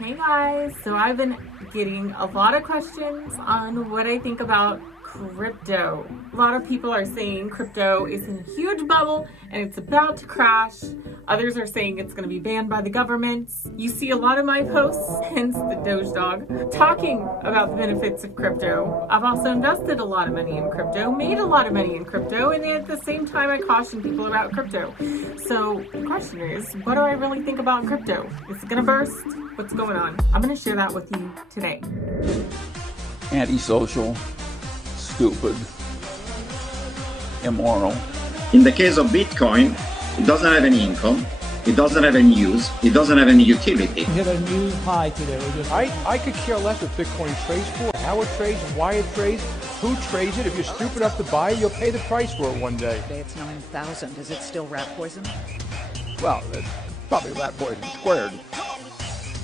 Hey guys, so I've been getting a lot of questions on what I think about crypto. A lot of people are saying crypto is in a huge bubble and it's about to crash. Others are saying it's going to be banned by the government. You see a lot of my posts, hence the Doge dog, talking about the benefits of crypto. I've also invested a lot of money in crypto, made a lot of money in crypto, and at the same time I caution people about crypto. So the question is, what do I really think about crypto? Is it going to burst? What's going on? I'm going to share that with you today. Antisocial, stupid, immoral. In the case of Bitcoin, it doesn't have any income, it doesn't have any use, it doesn't have any utility. Hit a new high today. I could care less what Bitcoin trades for, how it trades, why it trades, who trades it. If you're stupid enough to buy it, you'll pay the price for it one day. Today it's 9,000. Is it still rat poison? Well, it's probably rat poison squared.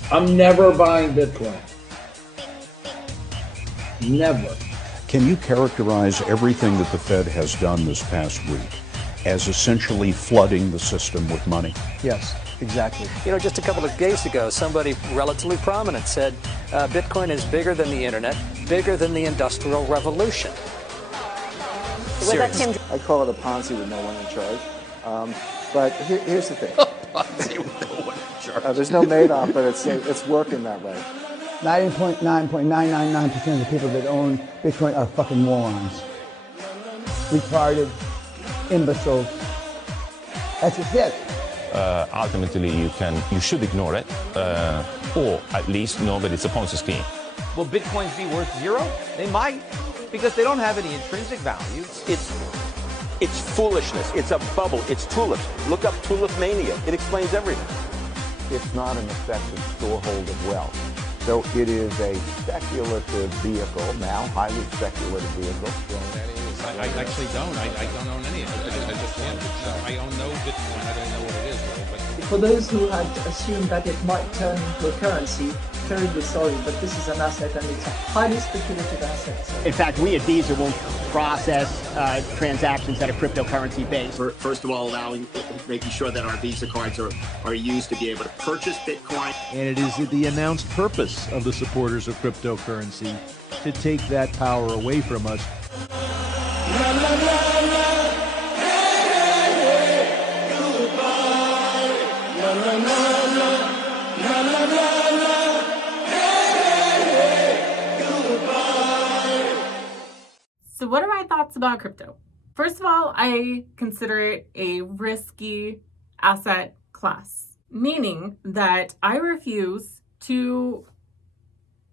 I'm never buying Bitcoin. Never. Can you characterize everything that the Fed has done this past week as essentially flooding the system with money? Yes, exactly. You know, just a couple of days ago, somebody relatively prominent said Bitcoin is bigger than the internet, bigger than the Industrial Revolution. Serious. I call it a Ponzi with no one in charge. But here's the thing. Ponzi with no one in charge. There's no Madoff, but it's working that way. 99.999% of the people that own Bitcoin are fucking morons. Retarded, imbeciles. That's just it. Ultimately, you should ignore it, or at least know that it's a Ponzi scheme. Will Bitcoins be worth zero? They might, because they don't have any intrinsic value. It's foolishness. It's a bubble. It's tulips. Look up tulip mania. It explains everything. It's not an effective storehold of wealth. So it is a speculative vehicle, now highly speculative vehicle. I actually don't. I don't own any of it. I just I own no Bitcoin. I don't know what it is, though. But for those who had assumed that it might turn into a currency, terribly sorry, but this is an asset and it's a highly speculative asset. So. In fact, we at Visa won't process transactions that are cryptocurrency based. First of all, making sure that our Visa cards are used to be able to purchase Bitcoin. And it is the announced purpose of the supporters of cryptocurrency to take that power away from us. So what are my thoughts about crypto? First of all, I consider it a risky asset class, meaning that I refuse to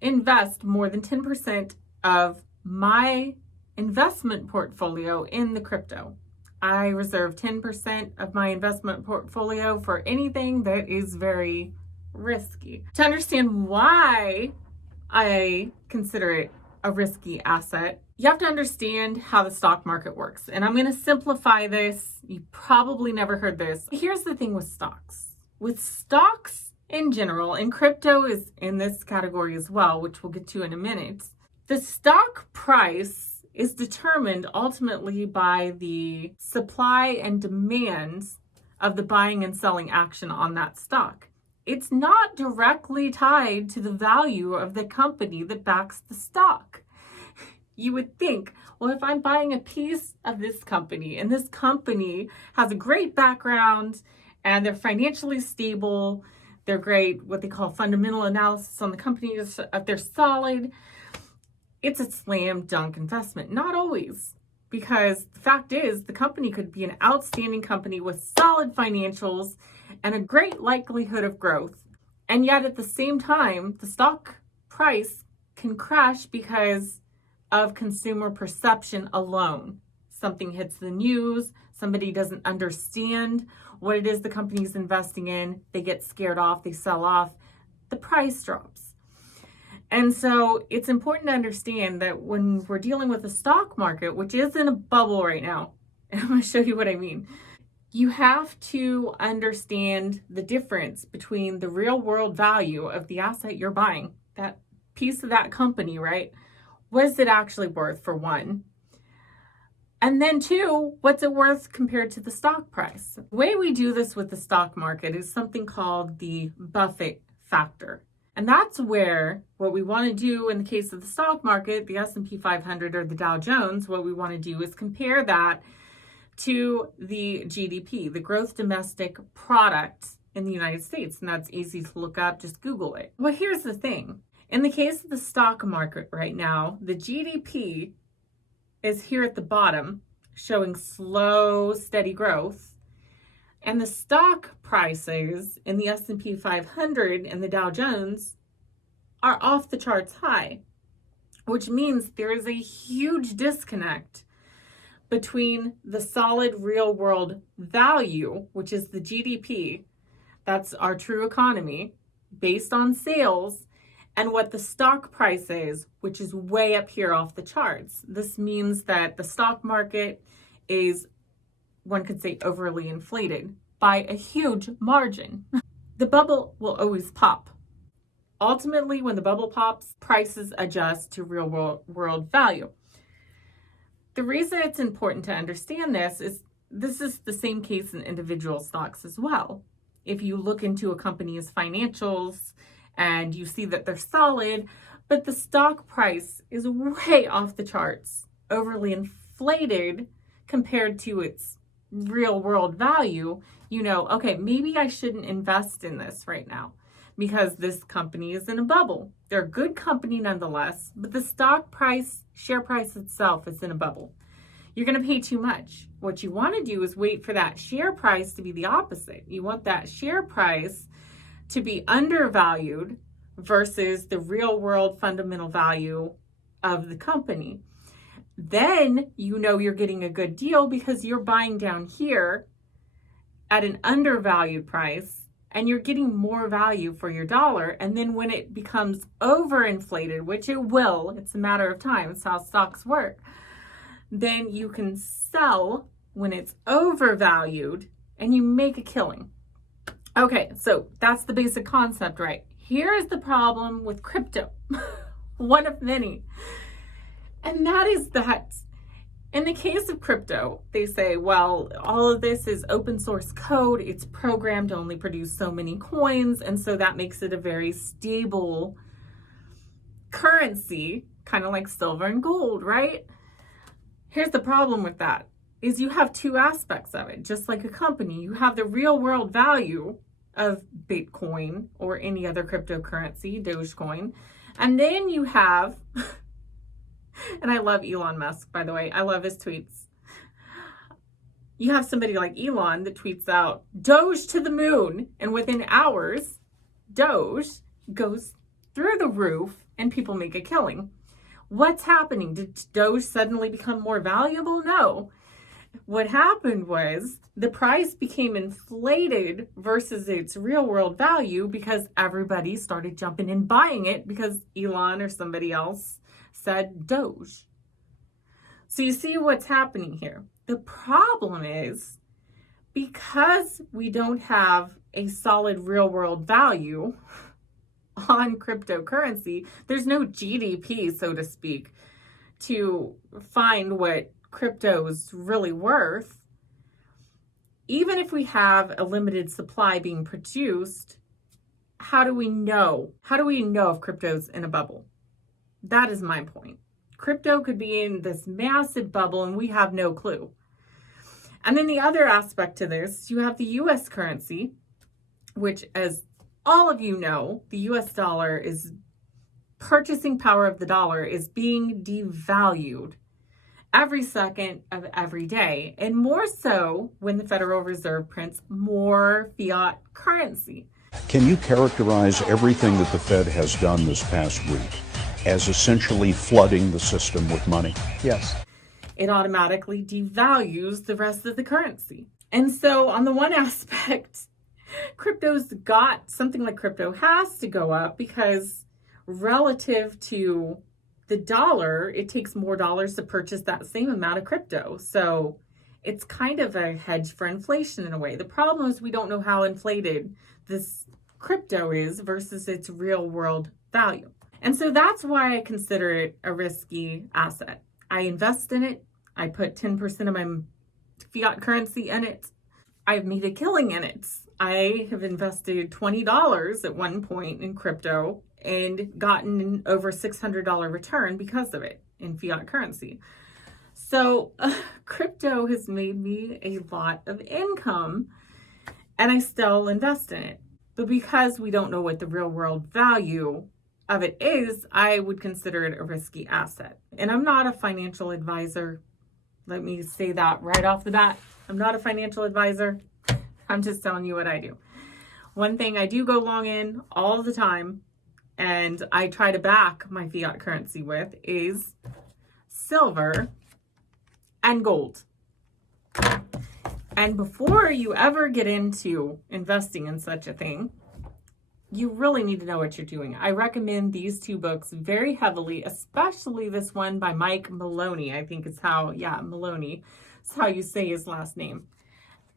invest more than 10% of my investment portfolio in the crypto. I reserve 10% of my investment portfolio for anything that is very risky. To understand why I consider it a risky asset, you have to understand how the stock market works. And I'm going to simplify this. You probably never heard this. Here's the thing with stocks. With stocks in general, and crypto is in this category as well, which we'll get to in a minute, the stock price is determined ultimately by the supply and demand of the buying and selling action on that stock. It's not directly tied to the value of the company that backs the stock. You would think, well, if I'm buying a piece of this company and this company has a great background and they're financially stable, they're great, what they call fundamental analysis on the company, if they're solid, it's a slam dunk investment. Not always, because the fact is the company could be an outstanding company with solid financials and a great likelihood of growth. And yet at the same time, the stock price can crash because of consumer perception alone. Something hits the news, somebody doesn't understand what it is the company's investing in, they get scared off, they sell off, the price drops. And so it's important to understand that when we're dealing with the stock market, which is in a bubble right now, and I'm going to show you what I mean, you have to understand the difference between the real world value of the asset you're buying, that piece of that company, right? What is it actually worth, for one? And then two, what's it worth compared to the stock price? The way we do this with the stock market is something called the Buffett factor. And that's where what we want to do in the case of the stock market, the S&P 500 or the Dow Jones, what we want to do is compare that to the GDP, the gross domestic product in the United States. And that's easy to look up, just Google it. Well, here's the thing. In the case of the stock market right now, the GDP is here at the bottom, showing slow, steady growth. And the stock prices in the S&P 500 and the Dow Jones are off the charts high, which means there is a huge disconnect between the solid real world value, which is the GDP, that's our true economy, based on sales, and what the stock price is, which is way up here off the charts. This means that the stock market is, one could say, overly inflated by a huge margin. The bubble will always pop. Ultimately, when the bubble pops, prices adjust to real world value. The reason it's important to understand this is the same case in individual stocks as well. If you look into a company's financials and you see that they're solid, but the stock price is way off the charts, overly inflated compared to its real world value, you know, okay, maybe I shouldn't invest in this right now because this company is in a bubble. They're a good company nonetheless, but the stock price, share price itself is in a bubble. You're going to pay too much. What you want to do is wait for that share price to be the opposite. You want that share price to be undervalued versus the real world fundamental value of the company. Then you know you're getting a good deal because you're buying down here at an undervalued price and you're getting more value for your dollar. And then when it becomes overinflated, which it will, it's a matter of time, it's how stocks work, then you can sell when it's overvalued and you make a killing. Okay, so that's the basic concept, right? Here is the problem with crypto, one of many. And that is that in the case of crypto, they say, well, all of this is open source code. It's programmed to only produce so many coins. And so that makes it a very stable currency, kind of like silver and gold, right? Here's the problem with that is you have two aspects of it. Just like a company, you have the real world value of Bitcoin or any other cryptocurrency, Dogecoin. And then you have, and I love Elon Musk, by the way. I love his tweets. You have somebody like Elon that tweets out, Doge to the moon. And within hours, Doge goes through the roof and people make a killing. What's happening? Did Doge suddenly become more valuable? No. What happened was the price became inflated versus its real world value because everybody started jumping in buying it because Elon or somebody else said Doge. So you see what's happening here. The problem is because we don't have a solid real world value on cryptocurrency, there's no GDP, so to speak, to find what crypto is really worth. Even if we have a limited supply being produced, how do we know? How do we know if crypto's in a bubble? That is my point. Crypto could be in this massive bubble and we have no clue. And then the other aspect to this, you have the US currency, which, as all of you know, the US dollar is, purchasing power of the dollar is being devalued every second of every day, and more so when the Federal Reserve prints more fiat currency. Can you characterize everything that the Fed has done this past week as essentially flooding the system with money? Yes. It automatically devalues the rest of the currency. And so on the one aspect, crypto's got, something like crypto has to go up because relative to the dollar, it takes more dollars to purchase that same amount of crypto. So it's kind of a hedge for inflation in a way. The problem is we don't know how inflated this crypto is versus its real world value. And so that's why I consider it a risky asset. I invest in it. I put 10% of my fiat currency in it. I've made a killing in it. I have invested $20 at one point in crypto and gotten an over $600 return because of it in fiat currency. So crypto has made me a lot of income, and I still invest in it. But because we don't know what the real world value of it is, I would consider it a risky asset. And I'm not a financial advisor. Let me say that right off the bat. I'm not a financial advisor. I'm just telling you what I do. One thing I do go long in all the time, and I try to back my fiat currency with, is silver and gold. And before you ever get into investing in such a thing, you really need to know what you're doing. I recommend these two books very heavily, especially this one by Mike Maloney. I think it's Maloney. It's how you say his last name.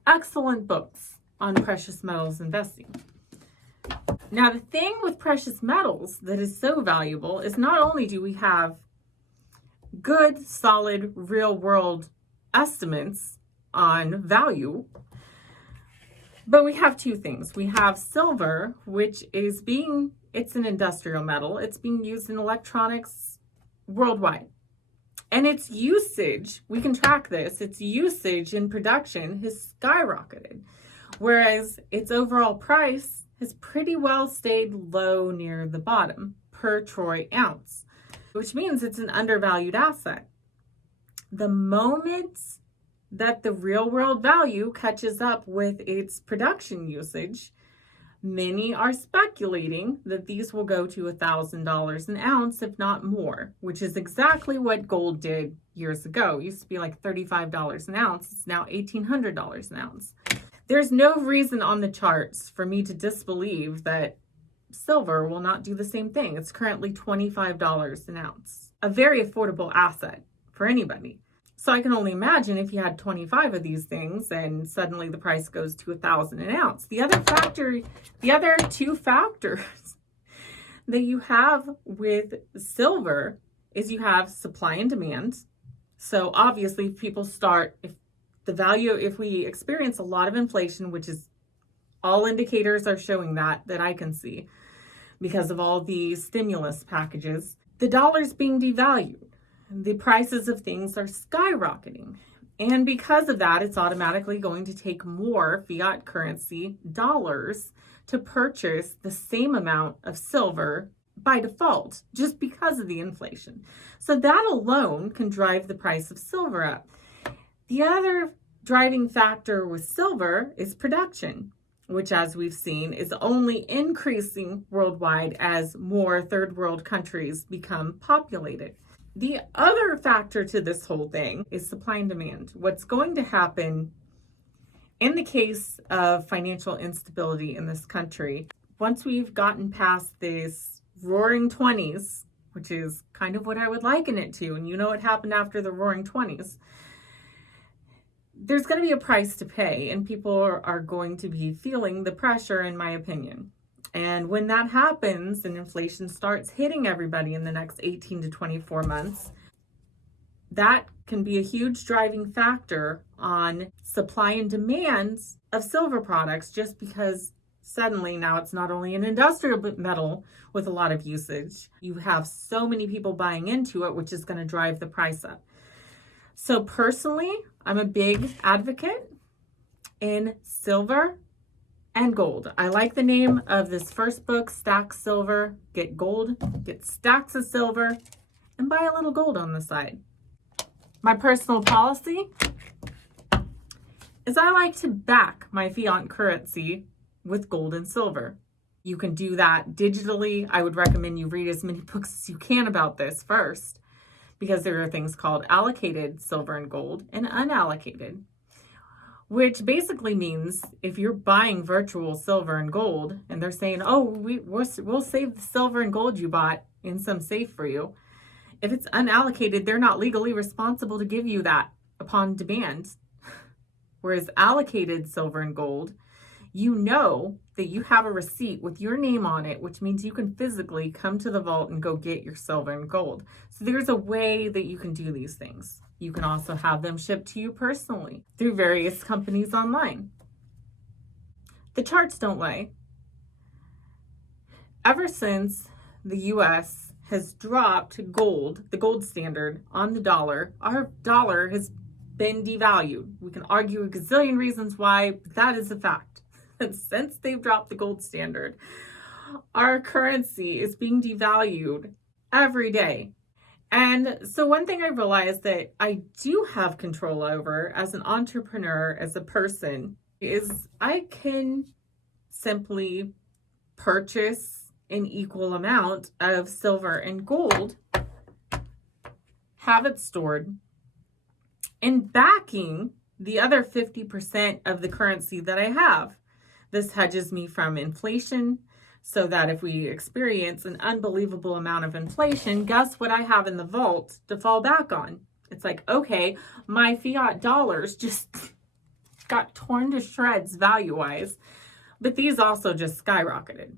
Excellent books on precious metals investing. Now, the thing with precious metals that is so valuable is not only do we have good, solid, real-world estimates on value, but we have two things. We have silver, which is it's an industrial metal. It's being used in electronics worldwide. And its usage, we can track this, its usage in production has skyrocketed, whereas its overall price has pretty well stayed low near the bottom per troy ounce, which means it's an undervalued asset. The moment that the real world value catches up with its production usage, many are speculating that these will go to $1,000 an ounce, if not more, which is exactly what gold did years ago. It used to be like $35 an ounce. It's now $1,800 an ounce. There's no reason on the charts for me to disbelieve that silver will not do the same thing. It's currently $25 an ounce, a very affordable asset for anybody. So I can only imagine if you had 25 of these things and suddenly the price goes to $1,000 an ounce. The other two factors that you have with silver is you have supply and demand. So obviously if we experience a lot of inflation, which is all indicators are showing that I can see because of all the stimulus packages, the dollar's being devalued. The prices of things are skyrocketing. And because of that, it's automatically going to take more fiat currency dollars to purchase the same amount of silver by default, just because of the inflation. So that alone can drive the price of silver up. The other driving factor with silver is production, which, as we've seen, is only increasing worldwide as more third world countries become populated. The other factor to this whole thing is supply and demand. What's going to happen in the case of financial instability in this country, once we've gotten past this roaring 20s, which is kind of what I would liken it to, and you know what happened after the roaring 20s, there's going to be a price to pay, and people are going to be feeling the pressure, in my opinion. And when that happens and inflation starts hitting everybody in the next 18 to 24 months, that can be a huge driving factor on supply and demand of silver products, just because suddenly now it's not only an industrial metal with a lot of usage, you have so many people buying into it, which is going to drive the price up. So personally, I'm a big advocate in silver and gold. I like the name of this first book, Stack Silver. Get gold, get stacks of silver, and buy a little gold on the side. My personal policy is I like to back my fiat currency with gold and silver. You can do that digitally. I would recommend you read as many books as you can about this first, because there are things called allocated silver and gold and unallocated, which basically means if you're buying virtual silver and gold and they're saying, oh, we'll save the silver and gold you bought in some safe for you. If it's unallocated, they're not legally responsible to give you that upon demand. Whereas allocated silver and gold, you know that you have a receipt with your name on it, which means you can physically come to the vault and go get your silver and gold. So there's a way that you can do these things. You can also have them shipped to you personally through various companies online. The charts don't lie. Ever since the US has dropped gold, the gold standard, on the dollar, our dollar has been devalued. We can argue a gazillion reasons why, but that is a fact. And since they've dropped the gold standard, our currency is being devalued every day. And so one thing I realized that I do have control over as an entrepreneur, as a person, is I can simply purchase an equal amount of silver and gold, have it stored, and backing the other 50% of the currency that I have. This hedges me from inflation, so that if we experience an unbelievable amount of inflation, guess what I have in the vault to fall back on? It's like, okay, my fiat dollars just got torn to shreds value-wise, but these also just skyrocketed.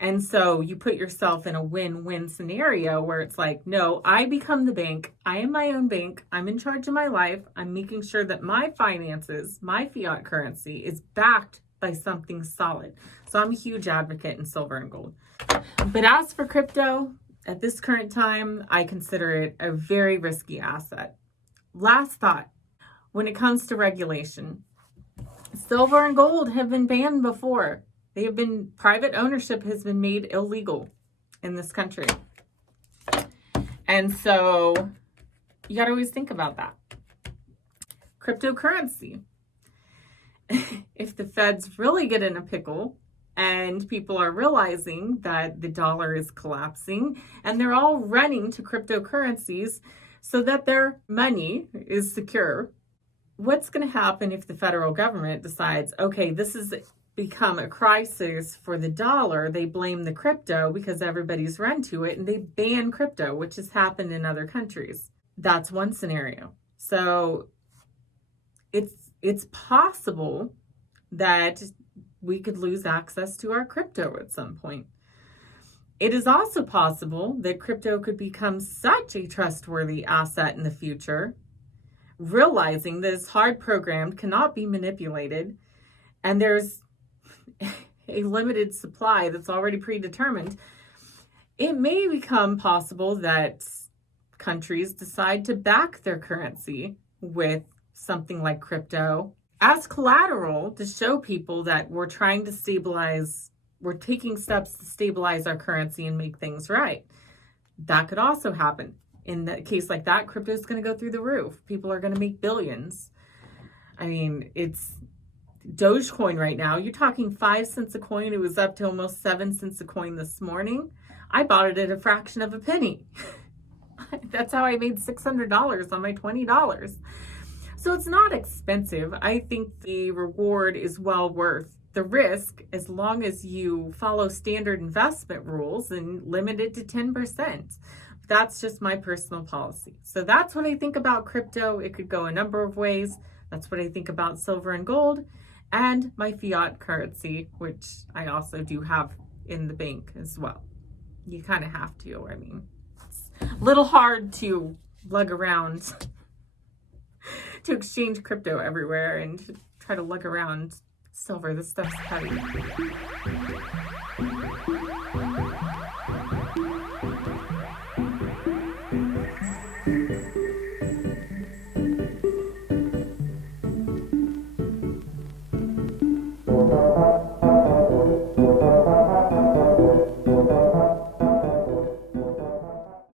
And so you put yourself in a win-win scenario where it's like, no, I become the bank. I am my own bank. I'm in charge of my life. I'm making sure that my finances, my fiat currency is backed by something solid. So I'm a huge advocate in silver and gold. But as for crypto, at this current time, I consider it a very risky asset. Last thought, when it comes to regulation, silver and gold have been banned before. Private ownership has been made illegal in this country. And so you got to always think about that. Cryptocurrency. If the feds really get in a pickle and people are realizing that the dollar is collapsing and they're all running to cryptocurrencies so that their money is secure, what's going to happen if the federal government decides, okay, this has become a crisis for the dollar? They blame the crypto because everybody's run to it and they ban crypto, which has happened in other countries. That's one scenario. So it's possible that we could lose access to our crypto at some point. It is also possible that crypto could become such a trustworthy asset in the future, realizing that it's hard programmed, cannot be manipulated, and there's a limited supply that's already predetermined. It may become possible that countries decide to back their currency with something like crypto as collateral to show people that we're trying to stabilize, we're taking steps to stabilize our currency and make things right. That could also happen. In a case like that, crypto is going to go through the roof. People are going to make billions. I mean, it's Dogecoin right now. You're talking 5 cents a coin. It was up to almost 7 cents a coin this morning. I bought it at a fraction of a penny. That's how I made $600 on my $20. So it's not expensive. I think the reward is well worth the risk as long as you follow standard investment rules and limit it to 10%. That's just my personal policy. So that's what I think about crypto. It could go a number of ways. That's what I think about silver and gold and my fiat currency, which I also do have in the bank as well. You kind of have to. I mean, it's a little hard to lug around to exchange crypto everywhere and try to lug around silver. This stuff's heavy.